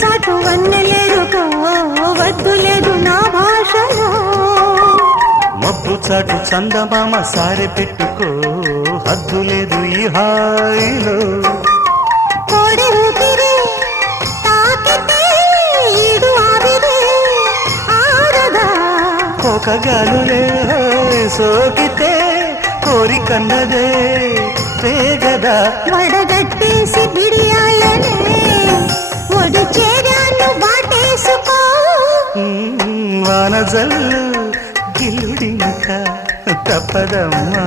చాటు వన్నెలేరుకో వద్దు లేదు నా భాషలో మబ్బు చాటు చందమామ సారె పెట్టుకో హద్దు లేదు ఈ హాయిలో కోడి ఊపిరి తాకితే ఈడు ఆవిరి ఆరదా కోకగాలులే సోకితే కోరికన్నదే పేగదా వడగట్టేసి బిడియాలనే ఒడి చేరాను వాటేసుకో వానజల్లు గిల్లుడింక తప్పదమ్మా